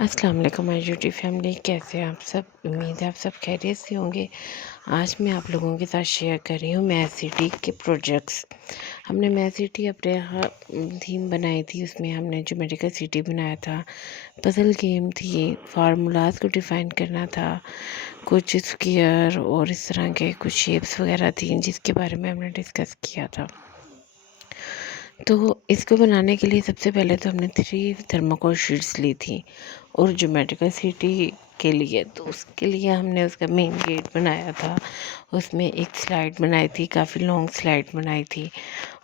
अस्सलाम वालेकुम my YouTube family, कैसे हैं आप सब। उम्मीद है आप सब खैरियत से होंगे। आज मैं आप लोगों के साथ शेयर कर रही हूँ मैथ सिटी के प्रोजेक्ट्स। हमने मैथ सिटी अपने यहाँ थीम बनाई थी, उसमें हमने ज्योमेट्रिकल सिटी बनाया था, पजल गेम थी, फार्मूलाज को डिफ़ाइन करना था, कुछ स्क्वायर और इस तरह के कुछ शेप्स वगैरह थी जिसके बारे में हमने डिस्कस किया था। तो इसको बनाने के लिए सबसे पहले तो हमने 3 थर्माकोल शीट्स ली थी और ज्योमेट्रिकल सिटी के लिए तो उसके लिए हमने उसका मेन गेट बनाया था। उसमें एक स्लाइड बनाई थी, काफ़ी लॉन्ग स्लाइड बनाई थी,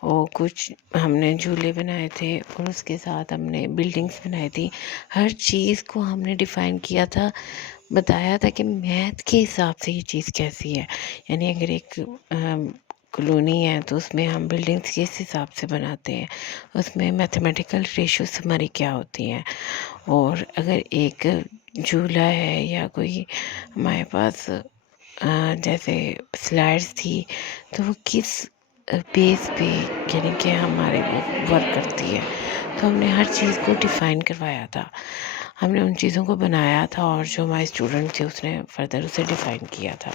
और कुछ हमने झूले बनाए थे और उसके साथ हमने बिल्डिंग्स बनाई थी। हर चीज़ को हमने डिफ़ाइन किया था, बताया था कि मैथ के हिसाब से ये चीज़ कैसी है। यानी अगर एक कॉलोनी है तो उसमें हम बिल्डिंग्स किस हिसाब से बनाते हैं, उसमें मैथमेटिकल रेशियोज हमारी क्या होती हैं, और अगर एक झूला है या कोई हमारे पास जैसे स्लाइड्स थी तो वो किस बेस पे यानी कि हमारे वो वर्क करती है। तो हमने हर चीज़ को डिफ़ाइन करवाया था, हमने उन चीज़ों को बनाया था और जो हमारे स्टूडेंट थे उसने फर्दर उसे डिफ़ाइन किया था।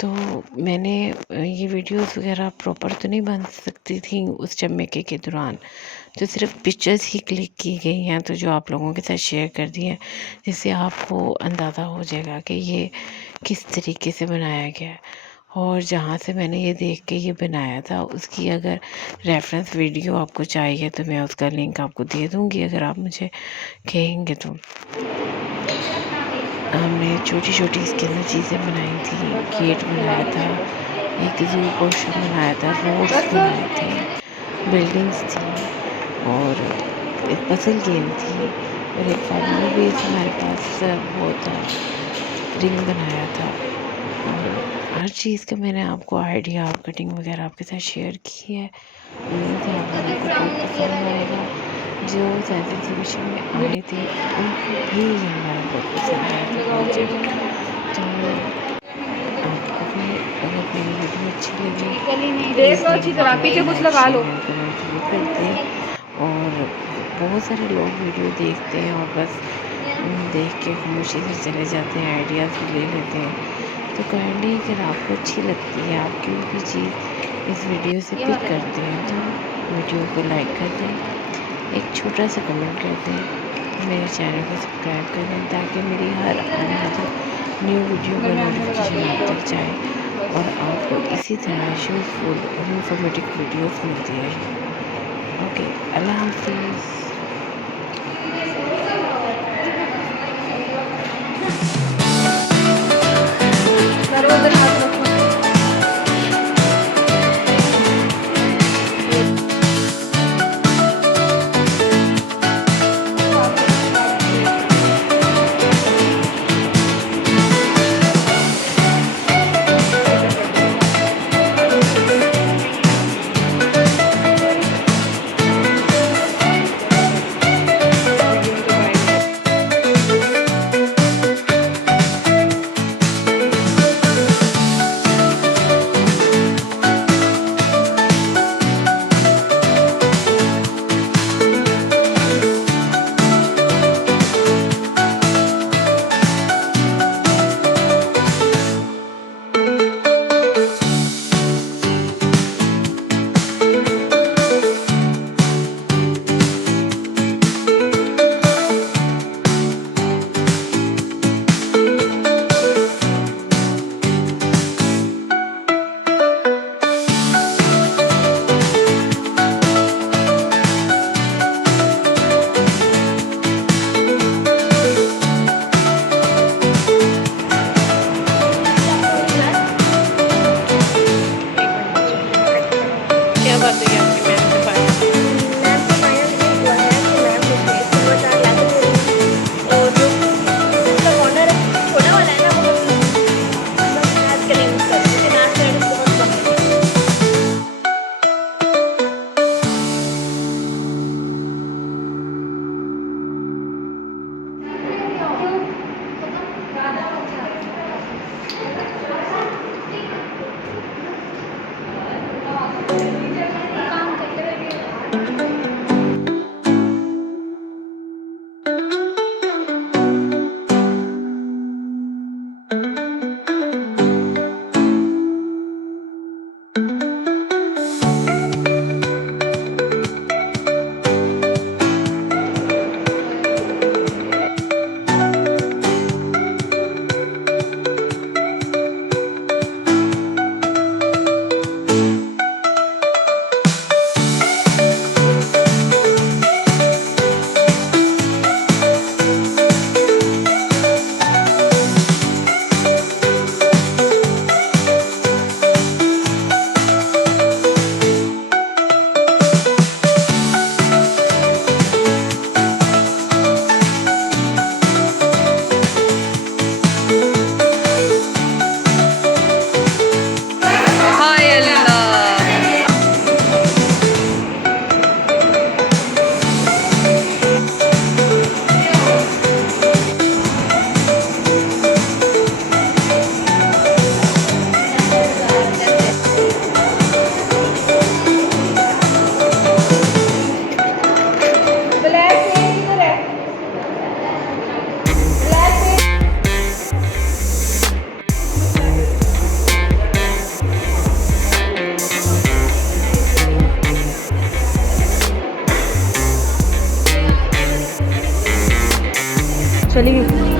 तो मैंने ये वीडियोस वगैरह प्रॉपर तो नहीं बन सकती थी उस जमैके के दौरान, तो सिर्फ पिक्चर्स ही क्लिक की गई हैं, तो जो आप लोगों के साथ शेयर कर दी हैं, जिससे आपको अंदाज़ा हो जाएगा कि ये किस तरीके से बनाया गया है। और जहाँ से मैंने ये देख के ये बनाया था उसकी अगर रेफरेंस वीडियो आपको चाहिए तो मैं उसका लिंक आपको दे दूँगी, अगर आप मुझे कहेंगे तो। हमने छोटी छोटी इसके अंदर चीज़ें बनाई थी, गेट बनाया था, एक जू पोर्शन बनाया था, रोड्स बनाए थे, बिल्डिंग्स थी, और एक पजल गेम थी, और एक फार्मूला बेस हमारे पास वो था, रिंग बनाया था। और हर चीज़ का मैंने आपको आइडिया और कटिंग वगैरह आपके साथ शेयर की है। उम्मीद है आप लोगों को बहुत पसंद आएगा। जो साइंस एग्जीबिशन में आए थे उनको भी ये हमारा बहुत पसंद आया था प्रोजेक्ट। तो आपको भी अगर मेरी वीडियो अच्छी लगी देख लो अच्छी तरह, पीछे कुछ लगा लो। कमेंट जरूर करते हैं। और बहुत सारे लोग वीडियो देखते हैं और बस देख के खामोशी से चले जाते हैं, आइडियाज़ भी ले लेते हैं। तो काइंडली अगर आपको अच्छी लगती है, आप कोई भी चीज़ इस वीडियो से पिक करते हैं तो वीडियो को लाइक कर दें, एक छोटा सा कमेंट कर दें, मेरे चैनल को सब्सक्राइब कर दें ताकि मेरी हर आने वाली न्यू वीडियो का नोटिफिकेशन आप तक जाए और आपको इसी तरह यूज़फुल और इन्फॉर्मेटिव वीडियोस मिलती रहे। ओके, अल्लाह हाफिज़। चली गई।